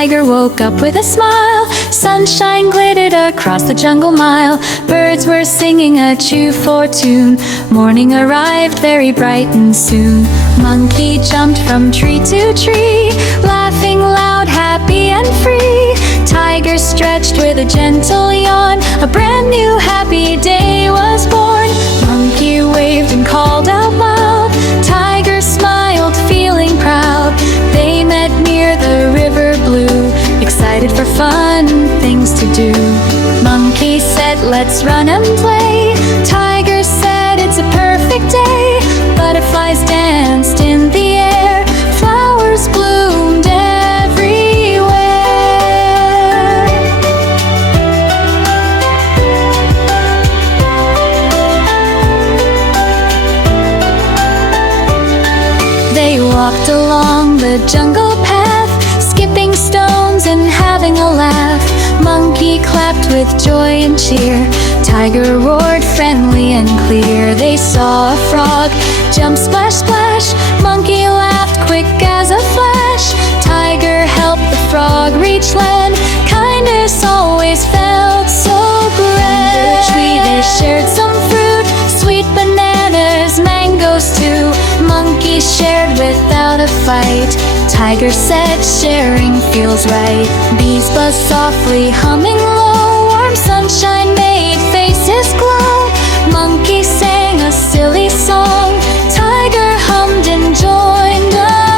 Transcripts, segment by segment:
tiger woke up with a smile. Sunshine glittered across the jungle mile. Birds were singing a cheerful tune. Morning arrived very bright and soon. Monkey jumped from tree to tree, laughing loud, happy and free. Tiger stretched with a gentle yawn. A brand new happy day was born. Monkey waved and called out loud. Tiger smiled, feeling proud. They met near the river blue, excited for fun things to do. Monkey said, let's run and play. Tiger said, it's a perfect day. Butterflies danced in the air. Flowers bloomed everywhere. They walked along the jungle path, skipping stones and having a laugh. Monkey clapped with joy and cheer. Tiger roared friendly and clear. They saw a frog jump, splash, splash. Monkey laughed quick as a flash. Tiger helped the frog reach land. Kindness always felt so great. Under a tree they shared some fruit, sweet bananas, mangoes too. Monkey shared without a fight. Tiger said sharing feels right. Bees buzzed softly, humming low. Warm sunshine made faces glow. Monkey sang a silly song. Tiger hummed and joined along.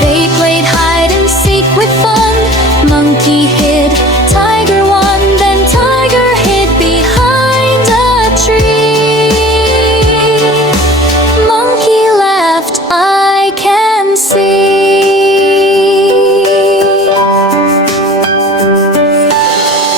They played hide and seek with fun. Monkey hid, Tiger won. Then Tiger hid behind a tree. Monkey laughed, I can see.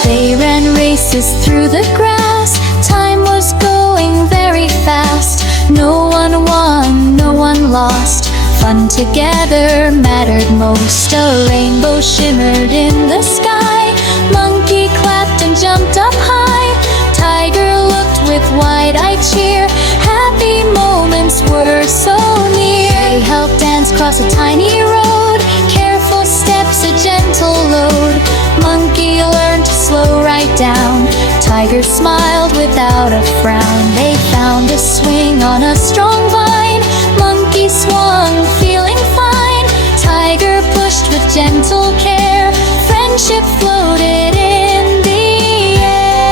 They ran races through the grass. Time was going very fast. No one won, no one lost. Fun together mattered most. A rainbow shimmered in the sky. Monkey clapped and jumped up high. Tiger looked with wide-eyed cheer. Happy moments were so near. They helped dance across a tiny road. Careful steps, a gentle load. Monkey learned to slow right down. Tiger smiled without a frown. They found a swing on a strong vine. Monkey swung, feeling fine. Tiger pushed with gentle care. Friendship floated in the air.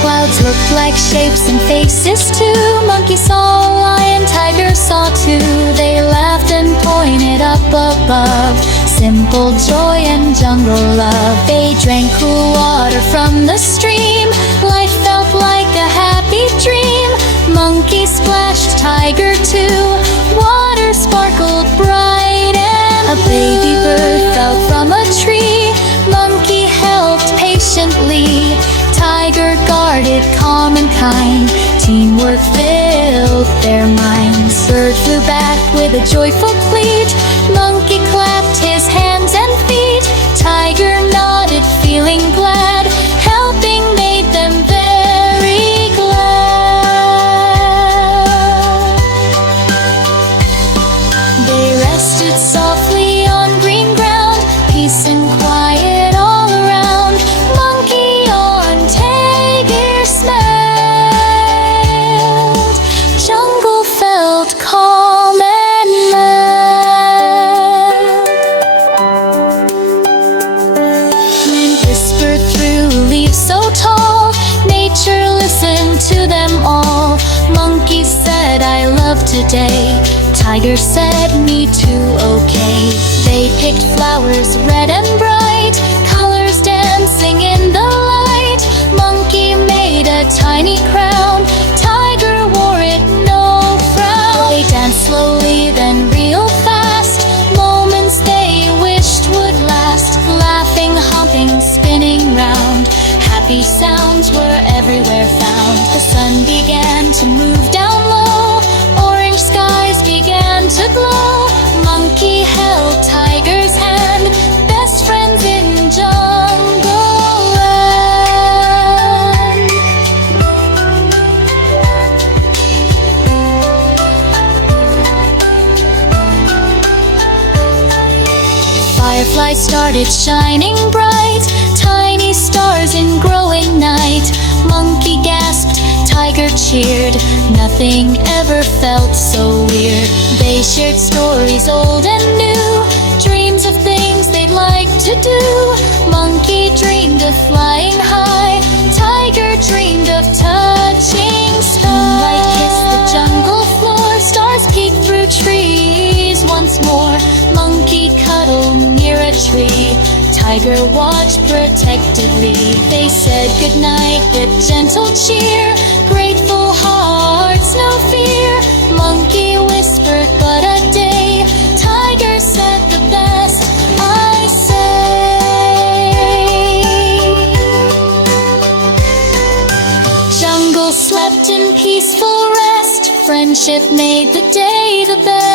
Clouds looked like shapes and faces too. Monkey saw a lion, Tiger saw two. They laughed and pointed up above. Simple joy and jungle love. They drank cool water from the stream. Life felt like a happy dream. Monkey splashed, Tiger too. Water sparkled bright and a baby bird fell from a tree. Monkey helped patiently. Tiger guarded, calm and kind. Teamwork filled their minds. Bird flew back with a joyful bleat. Monkey clapped his hands and feet. Tiger nodded, feeling glad. Helping made them very glad. They rested softly on green ground. Peace and quiet all around. Monkey on Tiger smiled. Jungle felt calm and mild. Wind whispered through leaves so tall. Nature listened to them all. Monkey said, I love today. Tiger said, me too, okay. They picked flowers red and bright, colors dancing in the light. Monkey made a tiny crown. Tiger wore it, no frown. They danced slowly, then real fast. Moments they wished would last. Laughing, humping, spinning round. Happy sounds were everywhere found. The sun began to move down low. Orange skies began to glow. Monkey held Tiger's hand. Best friends sky started shining bright, tiny stars in growing night. Monkey gasped, tiger cheered, nothing ever felt so weird. They shared stories old and new, dreams of things they'd like to do. Monkey dreamed of flying high, tiger dreamed of touching stars. Moonlight kissed the jungle floor, stars peeked through trees once more. Monkey cuddled near a tree, tiger watched protectively. They said goodnight with gentle cheer, grateful hearts, no fear. Monkey whispered, but a day. Tiger said, the best I say. Jungle slept in peaceful rest, friendship made the day the best.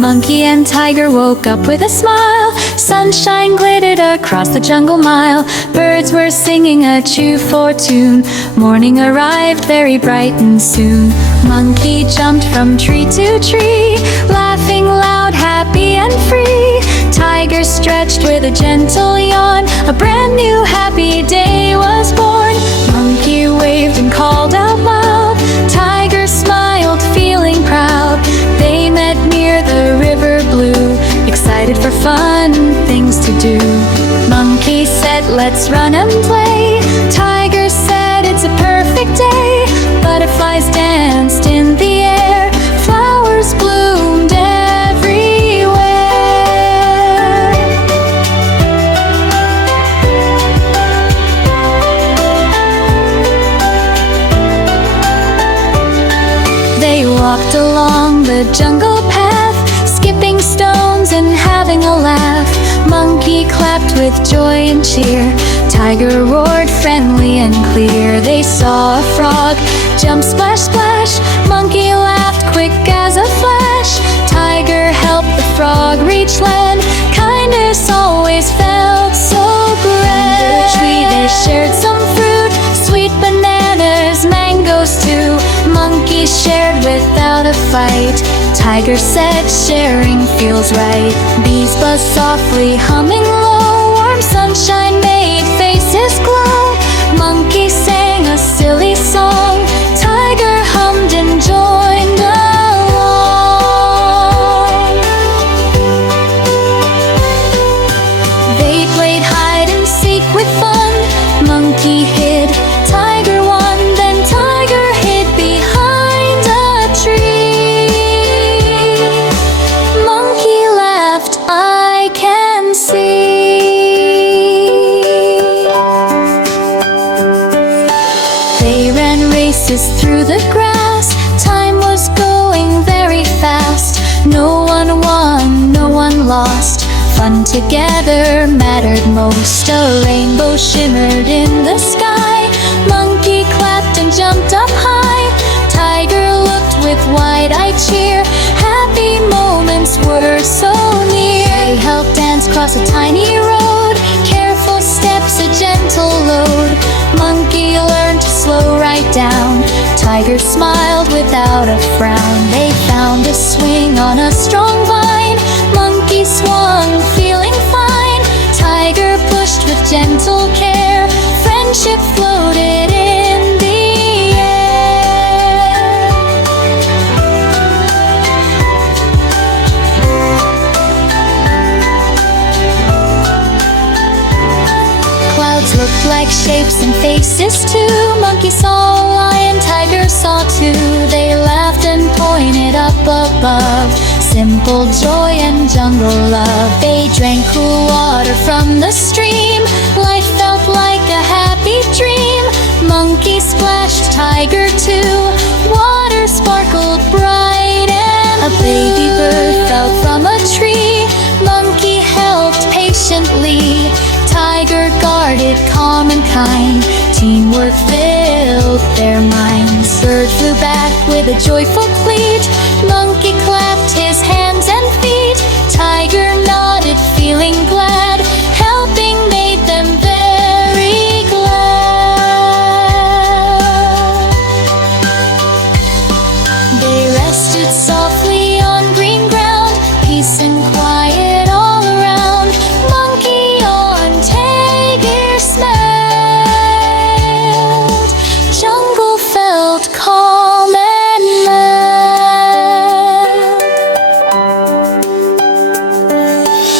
Monkey and tiger woke up with a smile, sunshine glittered across the jungle mile. Birds were singing a cheerful tune, morning arrived very bright and soon. Monkey jumped from tree to tree, laughing loud, happy and free. Tiger stretched with a gentle yawn, a brand new happy day was born. Monkey waved and called out loud, tiger smiled, feeling proud. They met near the river blue, excited for fun, things to do. Monkey said, let's run and play. Tiger said, it's a perfect day. Butterflies danced in the air, flowers bloomed everywhere. They walked along the jungle path, skipping stones and having a laugh. Monkey clapped with joy and cheer, tiger roared friendly and clear. They saw a frog jump splash splash, monkey laughed quick as a flash. Tiger helped the frog reach land, kindness always felt so grand. Under a tree they shared some fruit, sweet bananas, mangoes too. Monkey shared without a fight, tiger said sharing feels right. Bees buzzed softly, humming low, warm sunshine made faces glow. Monkey sang a silly song, tiger hummed and joined along. They played hide and seek with fun, monkey hid, tiger won, then tiger hid behind a tree. Monkey laughed, I can see. They ran races through the grass, time was going very fast. No one won, no one lost, fun together mattered most. A rainbow shimmered in the sky, monkey clapped and jumped up high. Tiger looked with wide-eyed cheer, happy moments were so near. They helped dance across a tiny road, careful steps, a gentle load. Monkey learned to slow right down, tiger smiled without a frown. They found a swing on a strong vine, monkey swung feeling friendship floated in the air. Clouds looked like shapes and faces too. Monkey saw a lion, tiger saw too. They laughed and pointed up above. Simple joy and jungle love. They drank cool water from the stream. Life felt like a happy dream. Monkey splashed, tiger too. Water sparkled bright and a baby bird fell from a tree. Monkey helped patiently. Tiger guarded, calm and kind. Teamwork filled their minds. Bird flew back with a joyful bleat. Monkey clapped his hands and feet. Tiger nodded, feeling glad. Helping made them very glad. They rested softly on green ground. Peace and quiet all around. Monkey on tiger smiled. Jungle felt calm and mild.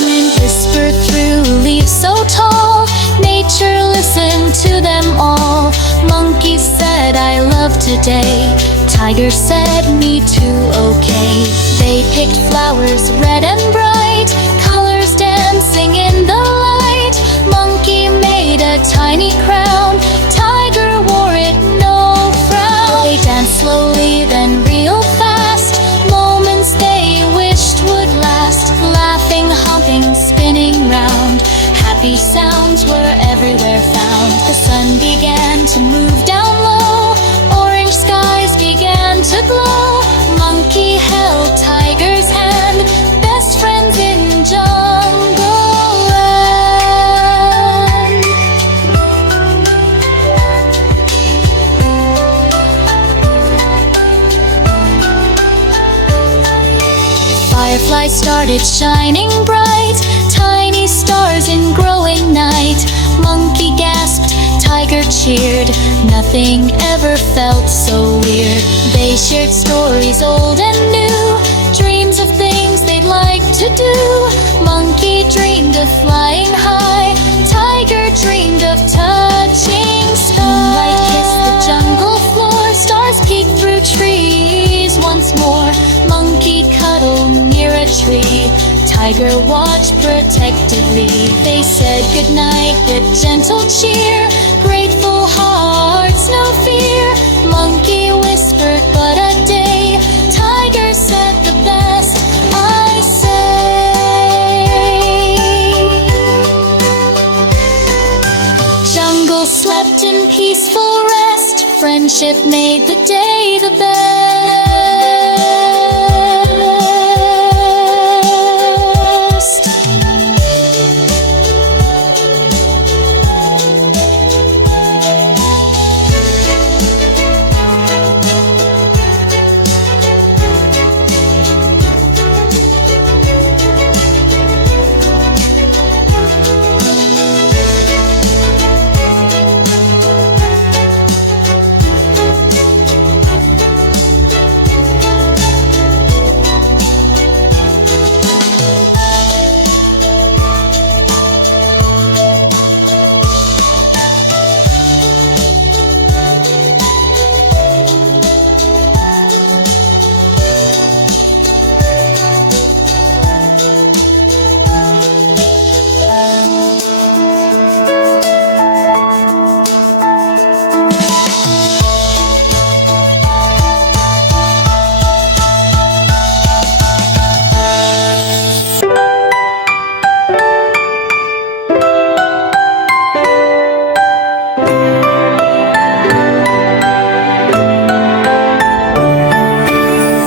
Wind whispered through leaves so tall. Nature listened to them all. Monkey said, I love today. Tiger said, me too, okay. They picked flowers red and bright, colors dancing in the light. Monkey made a tiny crown. Tiger wore it, no frown. They danced slowly, then real fast. Moments they wished would last. Laughing, humping, spinning round. Happy sounds were everywhere found. The sun began to move down low. Orange skies began to glow. Monkey held tiger's hand. Best friends in jungle land. Fireflies started shining bright. Tiny stars in growing night. Monkey gasped, tiger cheered. Nothing ever felt so weird. They shared stories old and new. Dreams of things they'd like to do. Monkey dreamed of flying high. Tiger dreamed of touching sky. Moonlight kissed the jungle floor. Stars peeked through trees once more. Monkey cuddled near a tree. Tiger watched protectively. They said goodnight with gentle cheer. Grateful hearts, no fear. Monkey whispered, but a day. Tiger said the best, I say. Jungle slept in peaceful rest. Friendship made the day the best.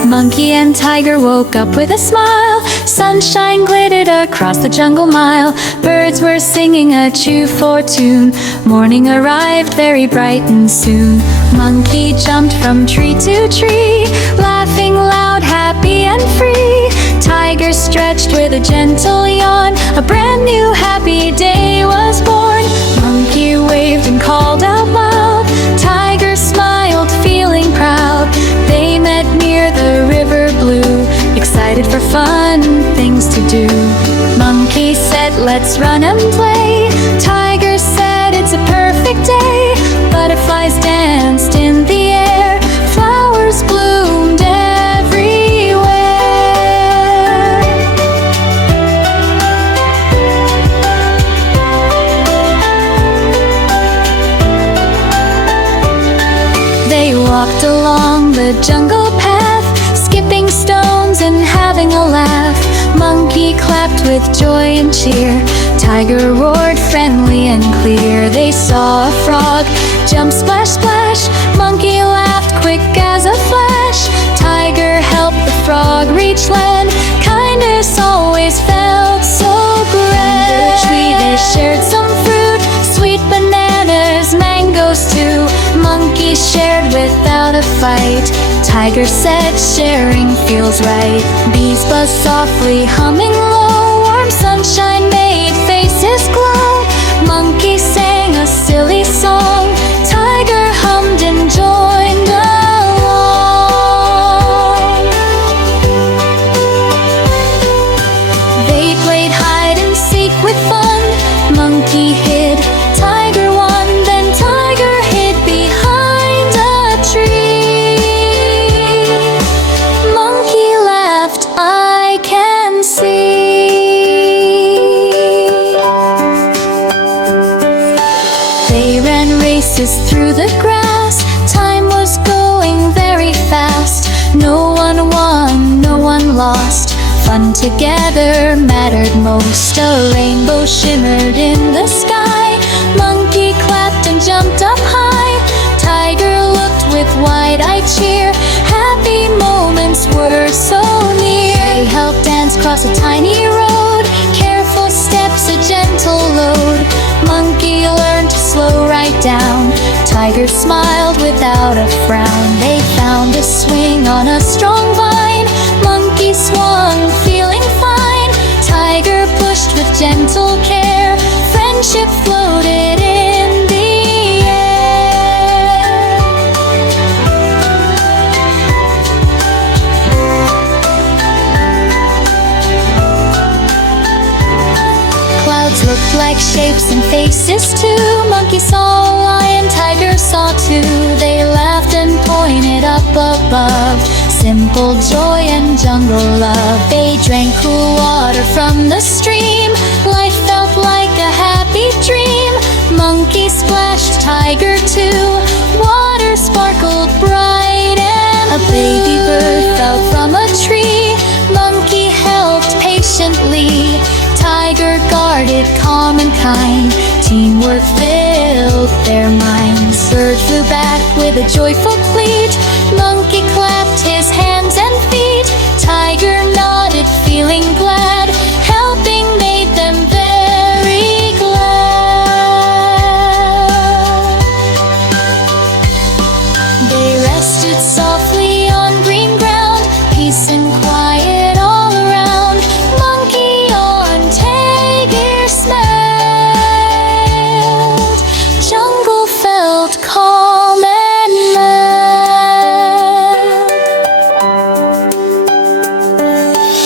Monkey and tiger woke up with a smile. Sunshine glittered across the jungle mile. Birds were singing a cheerful tune. Morning arrived very bright and soon. Monkey jumped from tree to tree, laughing loud, happy and free. Tiger stretched with a gentle yawn. A brand new happy day was born. Monkey waved and called perfect day. Butterflies danced in the air, flowers bloomed everywhere. They walked along the jungle path, skipping stones and having a laugh. Monkey clapped with joy and cheer, tiger roared friendly and clear. They saw a frog jump splash splash, monkey laughed quick as a flash. Tiger helped the frog reach land, kindness always felt so great. Under a tree they shared some fruit, sweet bananas, mangoes too. Monkey shared without a fight, tiger said sharing feels right. Bees buzzed softly, humming low, warm sunshine made faces glow. Monkey sang a silly song, tiger hummed and joined along. They played hide and seek with fun, monkey hid, tiger won, then tiger hid behind a tree. Monkey laughed, I can see. They ran races through the grass, time was going very fast. No one won, no one lost, fun together mattered most. A rainbow shimmered in the sky, monkey clapped and jumped up high. Tiger looked with wide-eyed cheer, happy moments were so near. They helped dance across a tiny road, careful steps, a gentle load. Monkey learned to slow right down, tiger smiled without a frown. They found a swing on a strong vine, monkey swung feeling fine. Tiger pushed with gentle care, friendship floated in the air. Clouds looked like shapes and faces too. Monkey saw a lion, tiger saw two. They laughed and pointed up above, simple joy and jungle love. They drank cool water from the stream, life felt like a happy dream. Monkey splashed, tiger too, water sparkled bright and a baby bird fell from a tree. Monkey helped patiently, tiger guarded calm and kind. Teamwork filled their minds. Bird flew back with a joyful bleat, monkey clapped his hands and feet. Tiger nodded feeling glad, helping made them very glad. They rested softly on green ground, peace and quiet all around. Monkey on tiger smiled, jungle felt calm and mild.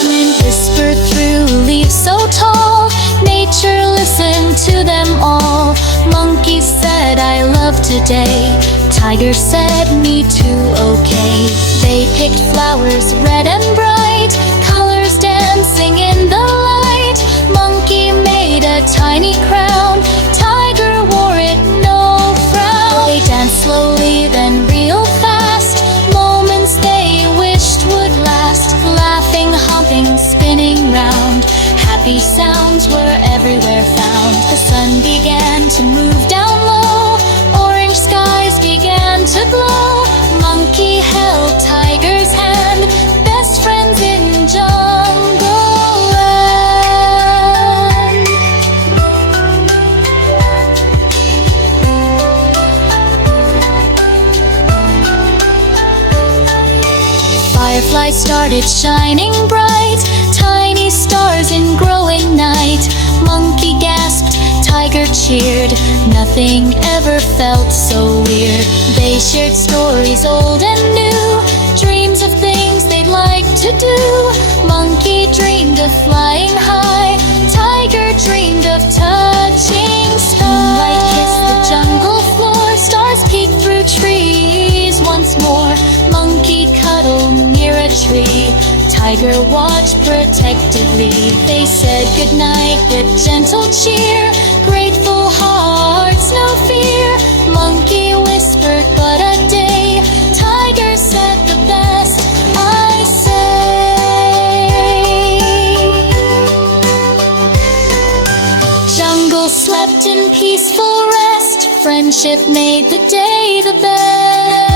Wind whispered through leaves so tall, nature listened to them all. Monkey said, I love today, tiger said, me too, okay. They picked flowers red and bright, colors dancing in the light. Monkey made a tiny crown, tiger wore it no frown. They danced slowly then real fast, moments they wished would last. Laughing, humping, spinning round, happy sounds were everywhere found. The sun began to move down low, orange skies began to glow. Monkey held tiger's hand, best friends in jungle land. Fireflies started shining bright, tiny stars in growing night. Monkey gasped, tiger cheered, nothing ever felt so weird. They shared stories old and new, dreams of things they'd like to do. Monkey dreamed of flying high, tiger dreamed of touching sky. Moonlight kissed the jungle tiger watched protectively. They said goodnight with gentle cheer, grateful hearts, no fear. Monkey whispered, but a day. Tiger said, the best I say. Jungle slept in peaceful rest. Friendship made the day the best.